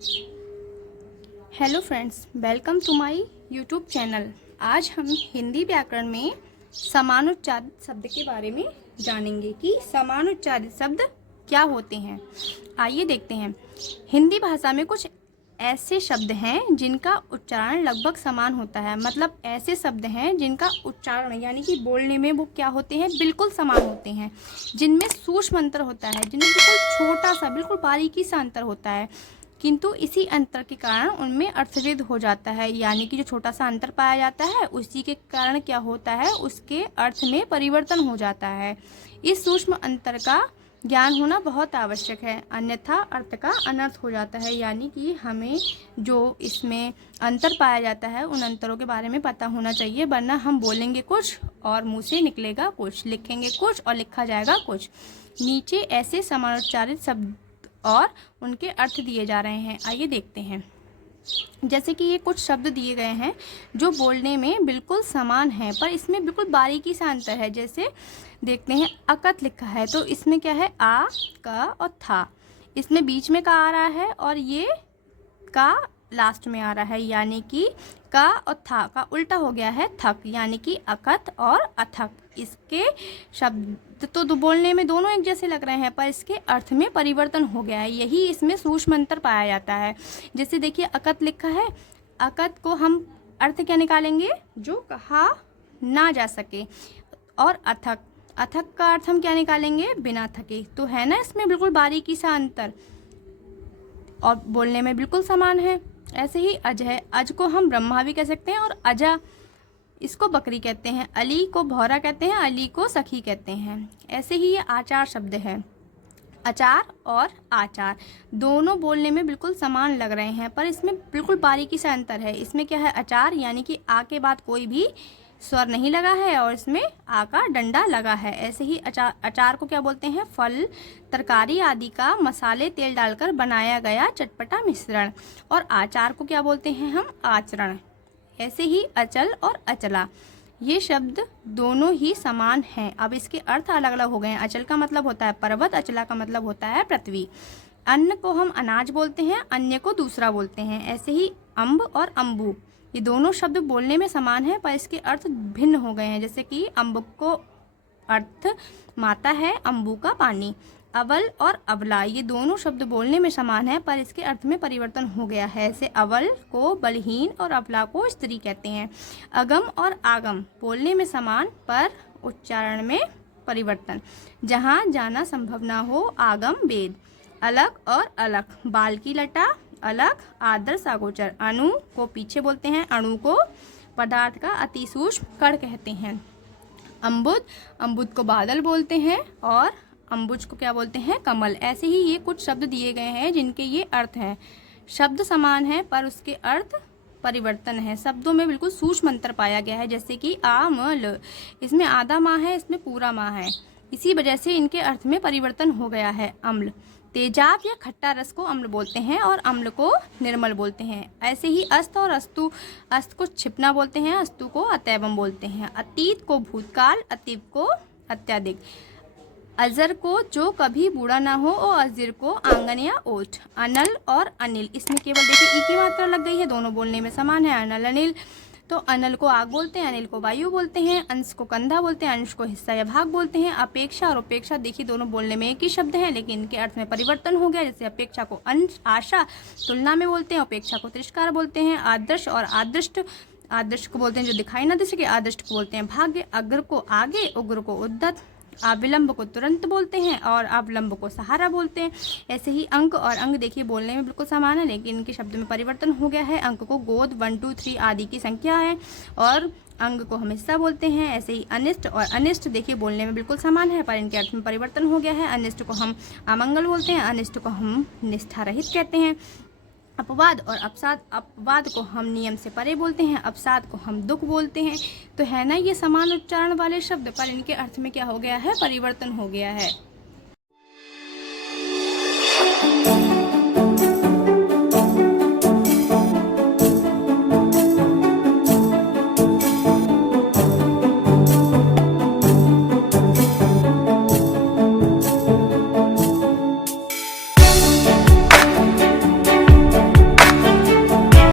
Hello friends, welcome to my YouTube channel. आज हम हिंदी व्याकरण में समानुच्चारित शब्द के बारे में जानेंगे कि समानुच्चारित शब्द क्या होते हैं। आइए देखते हैं। हिंदी भाषा में कुछ ऐसे शब्द हैं जिनका उच्चारण लगभग समान होता है। मतलब ऐसे शब्द हैं जिनका उच्चारण यानी कि बोलने में वो क्या होते हैं, बिल्कुल समान होते हैं। जिनमें सूक्ष्म अंतर होता है, जिनमें बिल्कुल छोटा सा, बिल्कुल बारीकी सा अंतर होता है, किंतु इसी अंतर के कारण उनमें अर्थभेद हो जाता है। यानी कि जो छोटा सा अंतर पाया जाता है उसी के कारण क्या होता है, उसके अर्थ में परिवर्तन हो जाता है। इस सूक्ष्म अंतर का ज्ञान होना बहुत आवश्यक है, अन्यथा अर्थ का अनर्थ हो जाता है। यानी कि हमें जो इसमें अंतर पाया जाता है उन अंतरों के बारे में पता होना चाहिए, वरना हम बोलेंगे कुछ और मुंह से निकलेगा कुछ, लिखेंगे कुछ और लिखा जाएगा कुछ। नीचे ऐसे समानुच्चारित शब्द और उनके अर्थ दिए जा रहे हैं, आइए देखते हैं। जैसे कि ये कुछ शब्द दिए गए हैं जो बोलने में बिल्कुल समान है पर इसमें बिल्कुल बारीकी सा अंतर है। जैसे देखते हैं, अकत लिखा है तो इसमें क्या है, आ, का और था। इसमें बीच में का आ रहा है और ये का लास्ट में आ रहा है, यानी कि का और था का उल्टा हो गया है थक, यानी कि अकत और अथक। इसके शब्द तो बोलने में दोनों एक जैसे लग रहे हैं पर इसके अर्थ में परिवर्तन हो गया है, यही इसमें सूक्ष्म अंतर पाया जाता है। जैसे देखिए, अकत लिखा है, अकत को हम अर्थ क्या निकालेंगे, जो कहा ना जा सके। और अथक, अथक का अर्थ हम क्या निकालेंगे, बिना थके। तो है ना इसमें बिल्कुल बारीकी सा अंतर और बोलने में बिल्कुल समान है। ऐसे ही अज है, अज को हम ब्रह्मा भी कह सकते हैं और अजा इसको बकरी कहते हैं, अली को भौरा कहते हैं, अली को सखी कहते हैं। ऐसे ही ये आचार शब्द है, अचार और आचार दोनों बोलने में बिल्कुल समान लग रहे हैं पर इसमें बिल्कुल बारीकी से अंतर है। इसमें क्या है, अचार यानी कि आ के बाद कोई भी स्वर नहीं लगा है और इसमें आ का डंडा लगा है। ऐसे ही अचार को क्या बोलते हैं, फल, तरकारी आदि का मसाले तेल डालकर बनाया गया चटपटा मिश्रण। और आचार को क्या बोलते हैं हम, आचरण। ऐसे ही अचल और अचला, ये शब्द दोनों ही समान हैं। अब इसके अर्थ अलग अलग हो गए हैं। अचल का मतलब होता है पर्वत, अचला का मतलब होता है पृथ्वी। अन्न को हम अनाज बोलते हैं, अन्य को दूसरा बोलते हैं। ऐसे ही अम्ब और अम्बू, ये दोनों शब्द बोलने में समान है पर इसके अर्थ भिन्न हो गए हैं। जैसे कि अम्ब को अर्थ माता है, अम्बू का पानी। अवल और अवला, ये दोनों शब्द बोलने में समान है पर इसके अर्थ में परिवर्तन हो गया है। ऐसे अवल को बलहीन और अवला को स्त्री कहते हैं। अगम और आगम, बोलने में समान पर उच्चारण में परिवर्तन। जहाँ जाना संभव ना हो, आगम वेद। अलग और अलग, बाल की लटा, अलग, आदर्श अगोचर। अणु को पीछे बोलते हैं, अणु को पदार्थ का अति सूक्ष्म कण कहते हैं। अम्बुद, अम्बुद को बादल बोलते हैं और अम्बुज को क्या बोलते हैं, कमल। ऐसे ही ये कुछ शब्द दिए गए हैं जिनके ये अर्थ हैं। शब्द समान है पर उसके अर्थ परिवर्तन है। शब्दों में बिल्कुल सूक्ष्म अंतर पाया गया है। जैसे कि आमल, इसमें आधा माह है, इसमें पूरा माह है, इसी वजह से इनके अर्थ में परिवर्तन हो गया है। अम्ल, तेजाब या खट्टा रस को अम्ल बोलते हैं और अम्ल को निर्मल बोलते हैं। ऐसे ही अस्त और अस्तु, अस्त को छिपना बोलते हैं, अस्तु को अतैवम बोलते हैं। अतीत को भूतकाल, अतीब को अत्याधिक। अजर को जो कभी बूढ़ा ना हो और अजर को आंगन या ओठ। अनल और अनिल, इसमें केवल देखिए ई की मात्रा लग गई है, दोनों बोलने में समान है। अनल अनिल, तो अनल को आग बोलते हैं, अनिल को वायु बोलते हैं। अंश को कंधा बोलते हैं, अंश को हिस्सा या भाग बोलते हैं। अपेक्षा और उपेक्षा, देखिए दोनों बोलने में एक ही शब्द हैं लेकिन इनके अर्थ में परिवर्तन हो गया। जैसे अपेक्षा को अंश, आशा, तुलना में बोलते हैं, उपेक्षा को तिरस्कार बोलते हैं। आदर्श और आदृष्ट, आदर्श को बोलते हैं जो दिखाई ना दे सके, आदृष्ट को बोलते हैं भाग्य। अग्र को आगे, उग्र को उद्धत। अविलंब को तुरंत बोलते हैं और अवलंब को सहारा बोलते हैं। ऐसे ही अंक और अंग, देखिए बोलने में बिल्कुल समान है लेकिन इनके शब्द में परिवर्तन हो गया है। अंक को गोद, 1 2 3 आदि की संख्या है और अंग को हम हिस्सा बोलते हैं। ऐसे ही अनिष्ट और अनिष्ट, देखिए बोलने में बिल्कुल समान है पर इनके अर्थ में परिवर्तन हो गया है। अनिष्ट को हम अमंगल बोलते हैं, अनिष्ट को हम निष्ठा रहित कहते हैं। अपवाद और अपसाद, अपवाद को हम नियम से परे बोलते हैं, अपसाद को हम दुख बोलते हैं। तो है ना ये समान उच्चारण वाले शब्द पर इनके अर्थ में क्या हो गया है, परिवर्तन हो गया है।